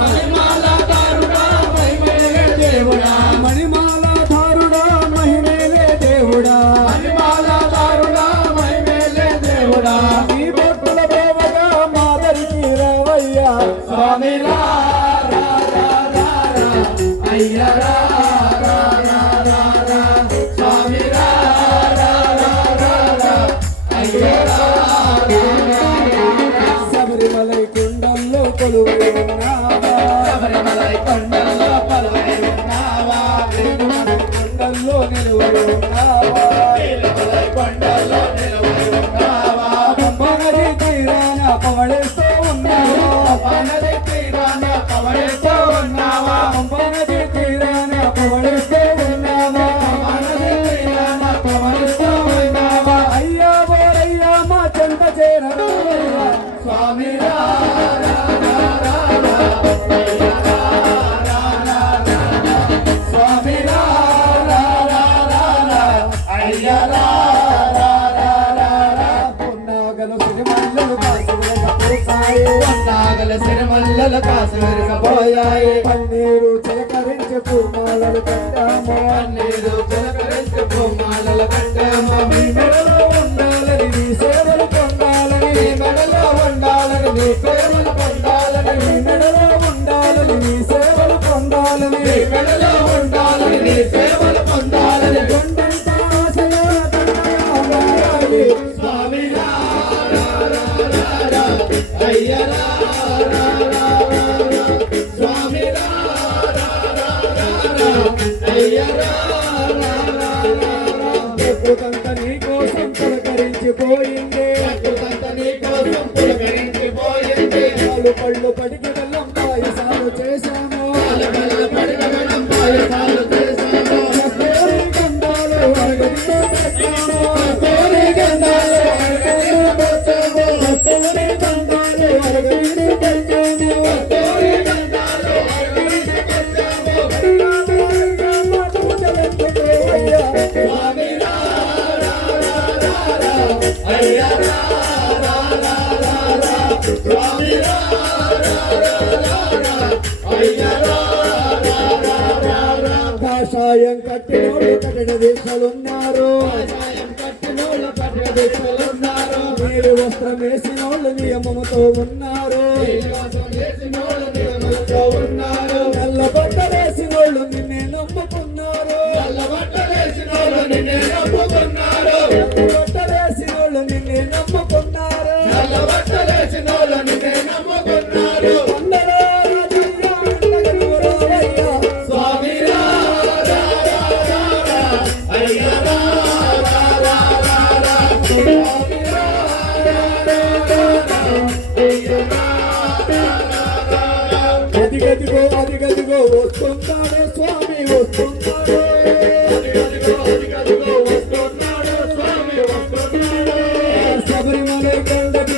మణిమాలాధారుడా మహిమేలే దేవుడా మణిమాలాధారుడా మహిమేలే దేవుడా మణిమాలాధారుడా మహిమేలే దేవుడా నీ భక్తుల ప్రేమగా మాదరికి రావయ్యా స్వామి రా అయ్యా రా స్వామి రా అయ్యా శబరిమలై కొండల్లో కొలువై ఉన్నావా శబరిమలై కొండల్లో కొలువై ఉన్నావా కొండల్లో నిలువై ఉన్నావా కొండల్లో నిలువై ఉన్నావా పంపనది తీరాన పవళిస్తూ ఉన్నావా పంపనది తీరాన పవళిస్తూ ఉన్నావా పంపనది తీరాన పవళిస్తూ ఉన్నావా పంపనది తీరాన పవళిస్తూ ఉన్నావా అయ్యా బోరయ్యా మా చెంత చేరరా స్వామి రా స్వామి రా అయ్యా పొన్నాగల సిరిమల్లలు కాసు వెరకపోయాయి పన్నీరు చిలకరించి పూమాలలు కట్టాము పన్నీరు చిలకరించి పూమాలలు కట్టాము మీ మెడలో ఉండాలని నీ సేవలు పొందాలని నీ మెడలో ఉండాలని నీ సేవలు పొందాలని నీ మెడలో ఉండాలని నీ సేవలు పొందాలని నీ మెడలో ఉండాలని నీ సేవలు పొందాలని కొండంత ఆశగా దండయామారాయి స్వామి అయ్యా స్వామి ఎప్పుడంత నీ కోసం పులకరించిపోయింది ఎప్పుడంత నీ కోసం పులకరించిపోయింది పాలు పళ్ళు పడికి వెళ్ళం పాయసాలు చేశాము పాలు పడికి వెళ్ళం పాయసాలు చేశాము గంధాలు అరగదిలో పెట్టాము గంధాలు అరగదిలో పెట్టాము గంధాలు అరగదిలో పెట్టాము కాషాయం కట్టినోళ్ళు కఠిన దీక్షలున్నారు నీరు వస్త్రం వేసినోళ్ళు నియమముతో ఉన్నారు నల్ల బట్ట వేసినోళ్ళు నిన్నే నమ్ముకున్నారు బట్ట వేసినోళ్ళు నిన్నే నమ్ముకున్నారు స్వామి అదిగదిగో వస్తున్నాడు స్వామి వస్తున్నాడు శబరిమలై కొండకి